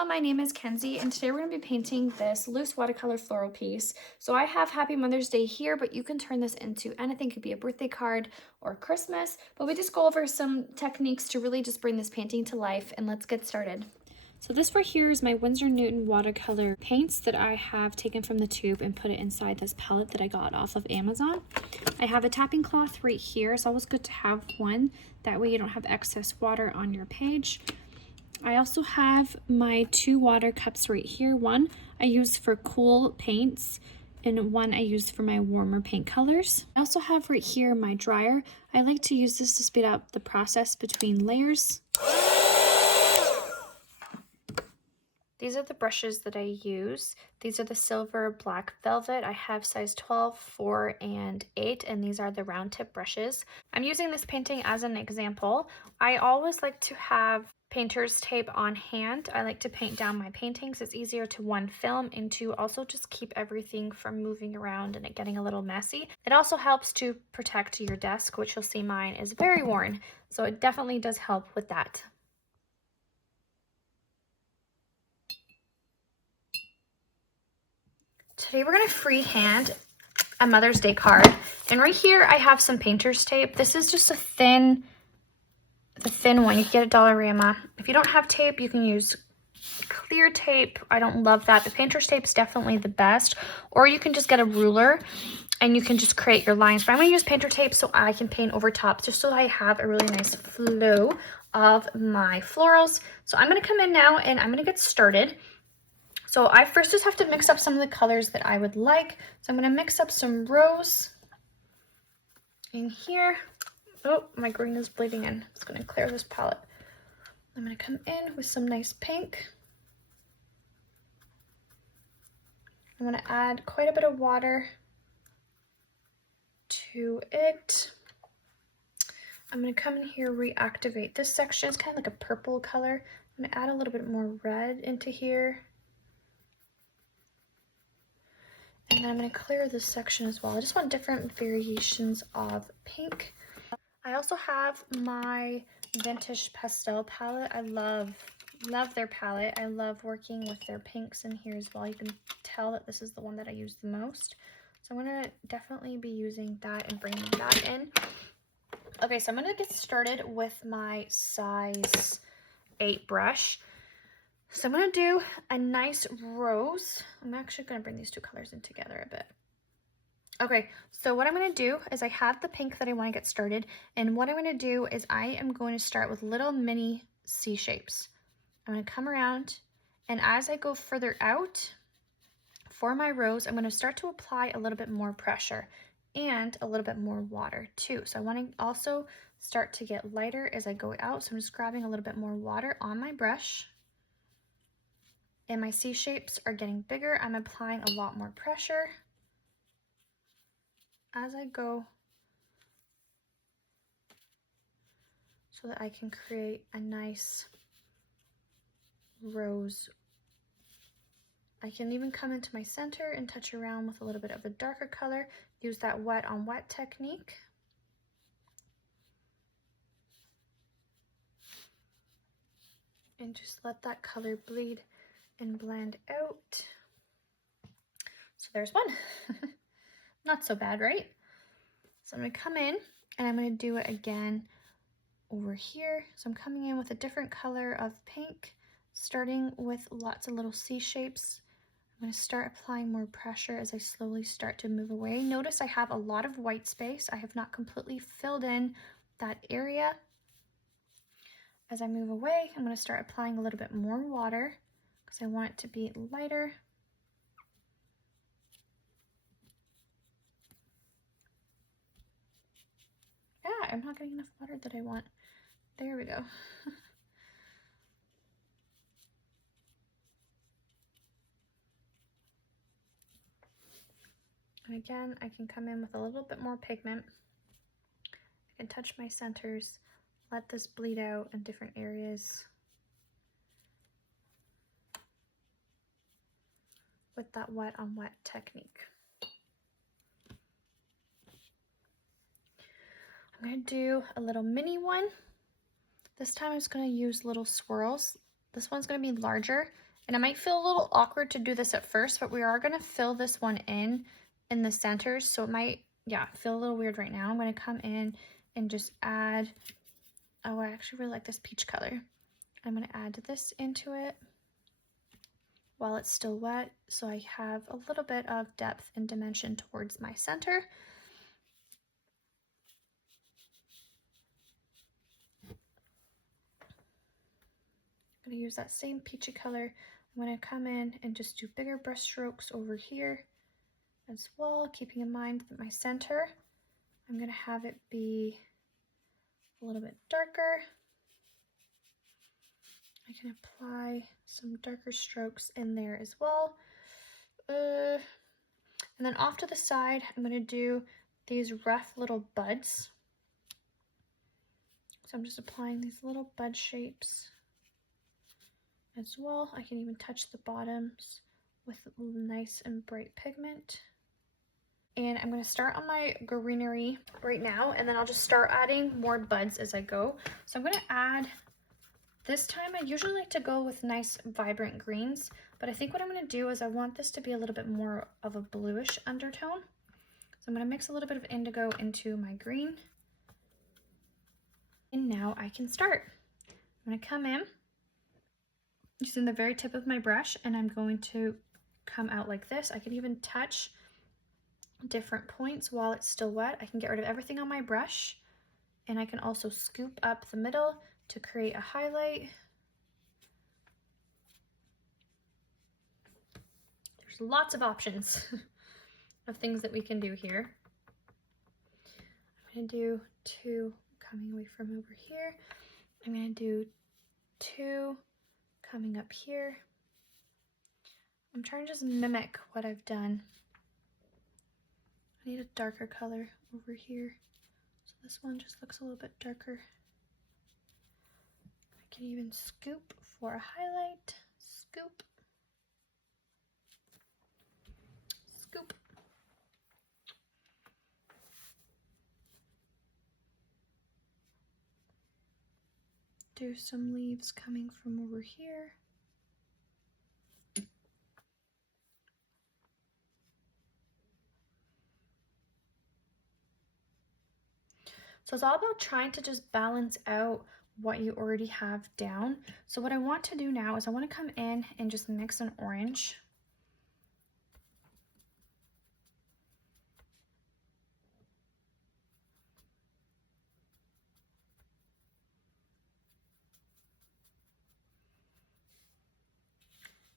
Hello, my name is Kenzie, and today we're going to be painting this loose watercolor floral piece. So I have Happy Mother's Day here, but you can turn this into anything. It could be a birthday card or Christmas, but we just go over some techniques to really just bring this painting to life, and let's get started. So this right here is my Winsor Newton watercolor paints that I have taken from the tube and put it inside this palette that I got off of Amazon. I have a tapping cloth right here. It's always good to have one. That way you don't have excess water on your page. I also have my 2 water cups right here. One I use for cool paints and one I use for my warmer paint colors. I also have right here my dryer. I like to use this to speed up the process between layers. These are the brushes that I use. These are the silver black velvet. I have size 12, 4, and 8, and these are the round tip brushes. I'm using this painting as an example. I always like to have painter's tape on hand. I like to paint down my paintings. It's easier to one film and to also just keep everything from moving around and it getting a little messy. It also helps to protect your desk, which you'll see mine is very worn. So it definitely does help with that. Today we're going to freehand a Mother's Day card. And right here I have some painter's tape. This is just the thin one. You can get at Dollarama. If you don't have tape, you can use clear tape. I don't love that. The painter's tape is definitely the best. Or you can just get a ruler and you can just create your lines. But I'm going to use painter tape so I can paint over top, just so I have a really nice flow of my florals. So I'm going to come in now and I'm going to get started. So I first just have to mix up some of the colors that I would like. So I'm going to mix up some rose in here. Oh, my green is bleeding in. I'm just going to clear this palette. I'm going to come in with some nice pink. I'm going to add quite a bit of water to it. I'm going to come in here, reactivate this section. It's kind of like a purple color. I'm going to add a little bit more red into here. And then I'm going to clear this section as well. I just want different variations of pink. I also have my Vintage Pastel palette. I love their palette. I love working with their pinks in here as well. You can tell that this is the one that I use the most. So I'm going to definitely be using that and bringing that in. Okay, so I'm going to get started with my size 8 brush. So I'm going to do a nice rose. I'm actually going to bring these 2 colors in together a bit. Okay, so what I'm going to do is I have the pink that I want to get started. And what I'm going to do is I am going to start with little mini C shapes. I'm going to come around, and as I go further out for my rose, I'm going to start to apply a little bit more pressure and a little bit more water too. So I want to also start to get lighter as I go out. So I'm just grabbing a little bit more water on my brush. And my C shapes are getting bigger. I'm applying a lot more pressure as I go so that I can create a nice rose. I can even come into my center and touch around with a little bit of a darker color. Use that wet on wet technique. And just let that color bleed and blend out. So there's one. Not so bad, right? So I'm going to come in and I'm going to do it again over here. So I'm coming in with a different color of pink, starting with lots of little C shapes. I'm going to start applying more pressure as I slowly start to move away. Notice I have a lot of white space. I have not completely filled in that area. As I move away, I'm going to start applying a little bit more water because I want it to be lighter. Yeah, I'm not getting enough water that I want. There we go. And again, I can come in with a little bit more pigment. I can touch my centers, let this bleed out in different areas with that wet on wet technique. I'm going to do a little mini one. This time I'm just going to use little swirls. This one's going to be larger And it might feel a little awkward to do this at first, but we are going to fill this one in the centers. So it might, yeah, feel a little weird right now. I'm going to come in and just add, oh, I actually really like this peach color. I'm going to add this into it while it's still wet, so I have a little bit of depth and dimension towards my center. I'm going to use that same peachy color. I'm going to come in and just do bigger brush strokes over here as well, keeping in mind that my center, I'm going to have it be a little bit darker. I can apply some darker strokes in there as well. And then off to the side, I'm going to do these rough little buds. So I'm just applying these little bud shapes as well. I can even touch the bottoms with nice and bright pigment. And I'm going to start on my greenery right now, and then I'll just start adding more buds as I go. So I'm going to add, this time I usually like to go with nice vibrant greens, but I think what I'm going to do is I want this to be a little bit more of a bluish undertone. So I'm going to mix a little bit of indigo into my green. And now I can start. I'm going to come in using the very tip of my brush, and I'm going to come out like this. I can even touch different points while it's still wet. I can get rid of everything on my brush, and I can also scoop up the middle to create a highlight. There's lots of options of things that we can do here. I'm going to do 2 coming away from over here. I'm going to do 2 coming up here. I'm trying to just mimic what I've done. I need a darker color over here, so this one just looks a little bit darker. I can even scoop for a highlight. Scoop. Scoop. Do some leaves coming from over here. So it's all about trying to just balance out what you already have down. So what I want to do now is I want to come in and just mix an orange.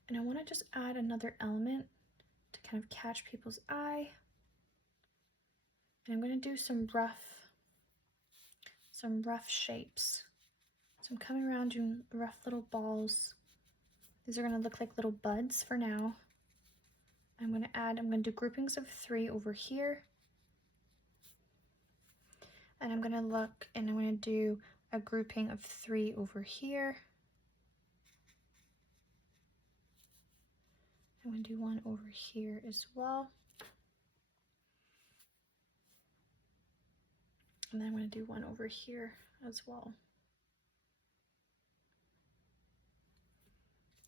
And I want to just add another element to kind of catch people's eye. And I'm going to do some rough shapes. So I'm coming around doing rough little balls. These are going to look like little buds for now. I'm going to do groupings of 3 over here. And I'm going to look and I'm going to do a grouping of 3 over here. I'm going to do 1 over here as well. And then I'm going to do 1 over here as well.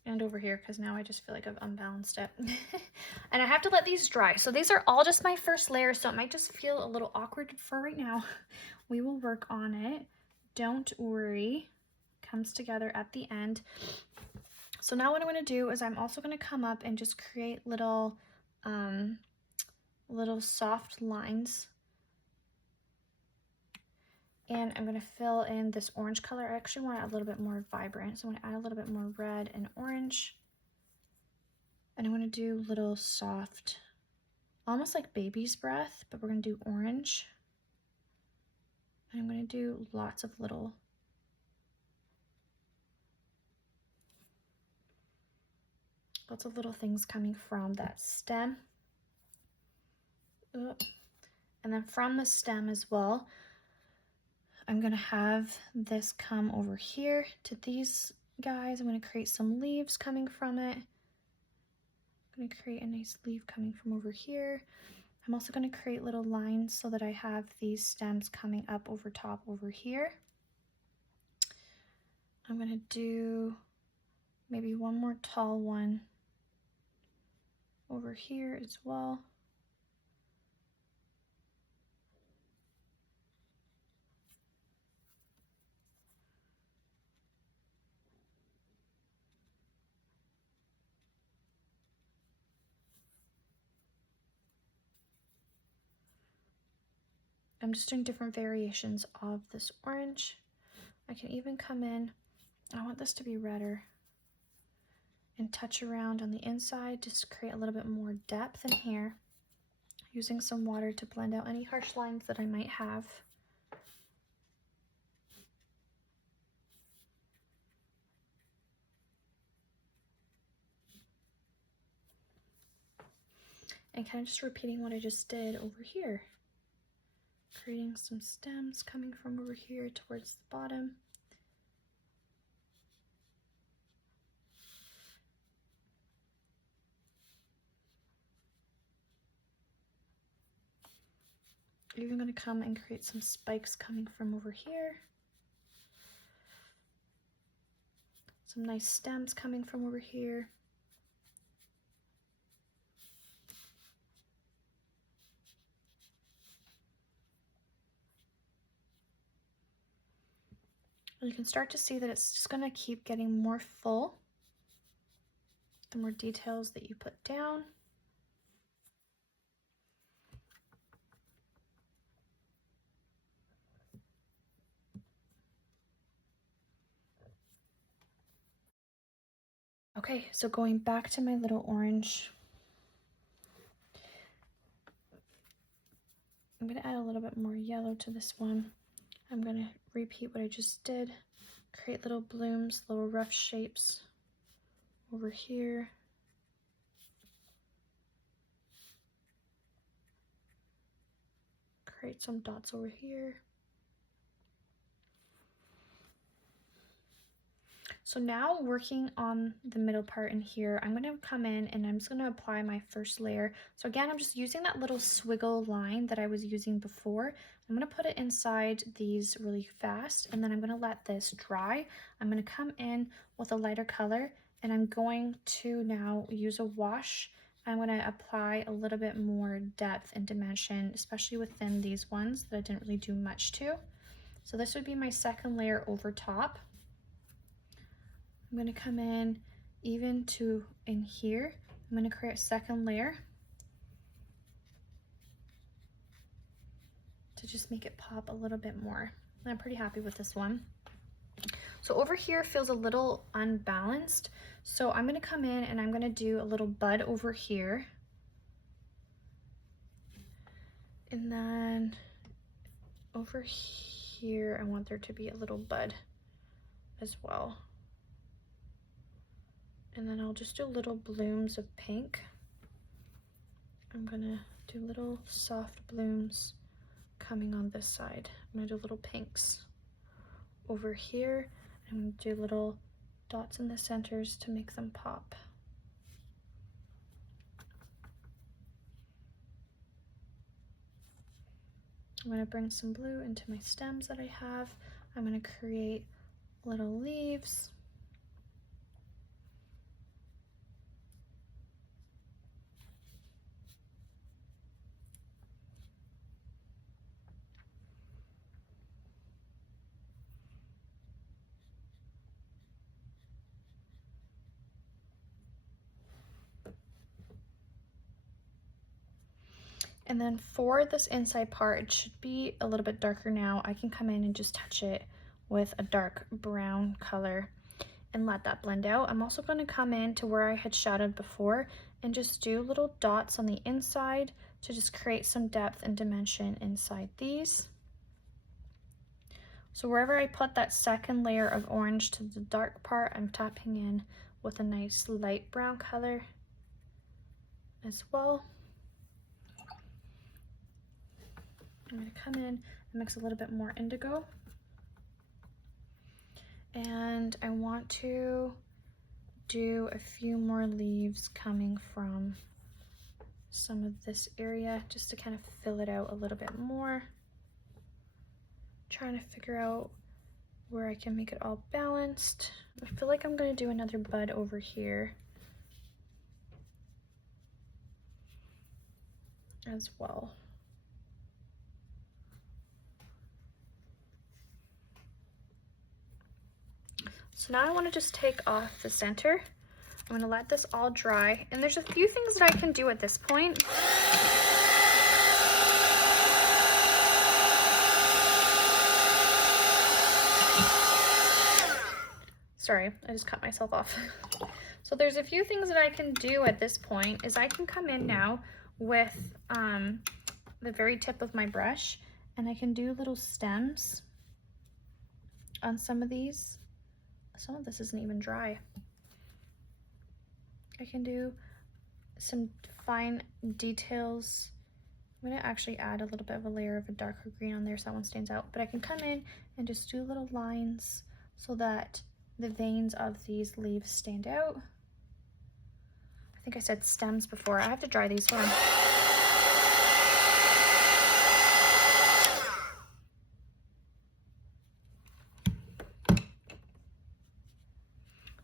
And over here, because now I just feel like I've unbalanced it. And I have to let these dry. So these are all just my first layer, so it might just feel a little awkward for right now. We will work on it. Don't worry. Comes together at the end. So now what I'm going to do is I'm also going to come up and just create little soft lines. And I'm going to fill in this orange color. I actually want it a little bit more vibrant, so I'm going to add a little bit more red and orange. And I'm going to do little soft, almost like baby's breath, but we're going to do orange. And I'm going to do lots of little things coming from that stem. And then from the stem as well, I'm going to have this come over here to these guys. I'm going to create some leaves coming from it. I'm going to create a nice leaf coming from over here. I'm also going to create little lines so that I have these stems coming up over top over here. I'm going to do maybe one more tall one over here as well. I'm just doing different variations of this orange. I can even come in, I want this to be redder, and touch around on the inside just to create a little bit more depth in here, using some water to blend out any harsh lines that I might have. And kind of just repeating what I just did over here. Creating some stems coming from over here towards the bottom. I'm even going to come and create some spikes coming from over here. Some nice stems coming from over here. And you can start to see that it's just going to keep getting more full the more details that you put down. Okay, so going back to my little orange, I'm going to add a little bit more yellow to this one. I'm going to repeat what I just did, create little blooms, little rough shapes over here. Create some dots over here. So now working on the middle part in here, I'm going to come in and I'm just going to apply my first layer. So again, I'm just using that little swiggle line that I was using before. I'm going to put it inside these really fast, and then I'm going to let this dry. I'm going to come in with a lighter color, and I'm going to now use a wash. I'm going to apply a little bit more depth and dimension, especially within these ones that I didn't really do much to. So this would be my second layer over top. I'm going to come in even to in here. I'm going to create a second layer to just make it pop a little bit more. And I'm pretty happy with this one. So over here feels a little unbalanced. So I'm going to come in and I'm going to do a little bud over here. And then over here, I want there to be a little bud as well. And then I'll just do little blooms of pink. I'm gonna do little soft blooms coming on this side. I'm gonna do little pinks over here. I'm gonna do little dots in the centers to make them pop. I'm gonna bring some blue into my stems that I have. I'm gonna create little leaves. And then for this inside part, it should be a little bit darker now. I can come in and just touch it with a dark brown color and let that blend out. I'm also going to come in to where I had shadowed before and just do little dots on the inside to just create some depth and dimension inside these. So wherever I put that second layer of orange to the dark part, I'm tapping in with a nice light brown color as well. I'm going to come in and mix a little bit more indigo. And I want to do a few more leaves coming from some of this area just to kind of fill it out a little bit more. Trying to figure out where I can make it all balanced. I feel like I'm going to do another bud over here as well. So now I want to just take off the center. I'm going to let this all dry, and there's a few things that I can do at this point. Sorry, I just cut myself off. So there's a few things that I can do at this point is I can come in now with the very tip of my brush, and I can do little stems on some of these. Some of this isn't even dry. I can do some fine details. I'm gonna actually add a little bit of a layer of a darker green on there so that one stands out, but I can come in and just do little lines so that the veins of these leaves stand out. I think I said stems before. I have to dry these one.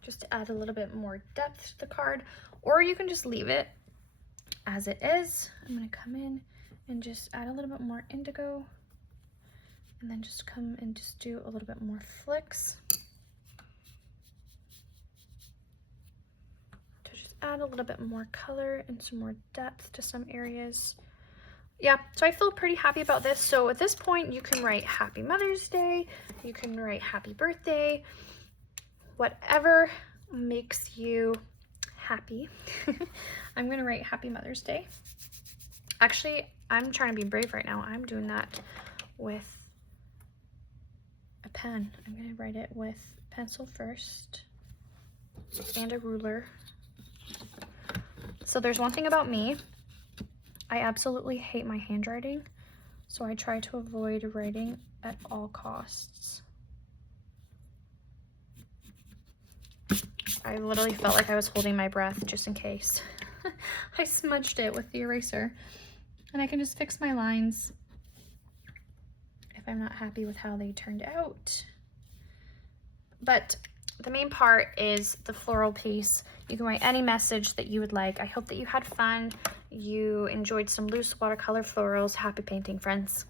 Just to add a little bit more depth to the card, or you can just leave it as it is. I'm gonna come in and just add a little bit more indigo, and then just come and just do a little bit more flicks to just add a little bit more color and some more depth to some areas. Yeah, so I feel pretty happy about this. So at this point, you can write Happy Mother's Day, you can write Happy Birthday, whatever makes you happy. I'm gonna write Happy Mother's Day. Actually, I'm trying to be brave right now. I'm doing that with a pen. I'm gonna write it with pencil first and a ruler. So there's one thing about me. I absolutely hate my handwriting, so I try to avoid writing at all costs. I literally felt like I was holding my breath just in case. I smudged it with the eraser, and I can just fix my lines if I'm not happy with how they turned out. But the main part is the floral piece. You can write any message that you would like. I hope that you had fun. You enjoyed some loose watercolor florals. Happy painting, friends.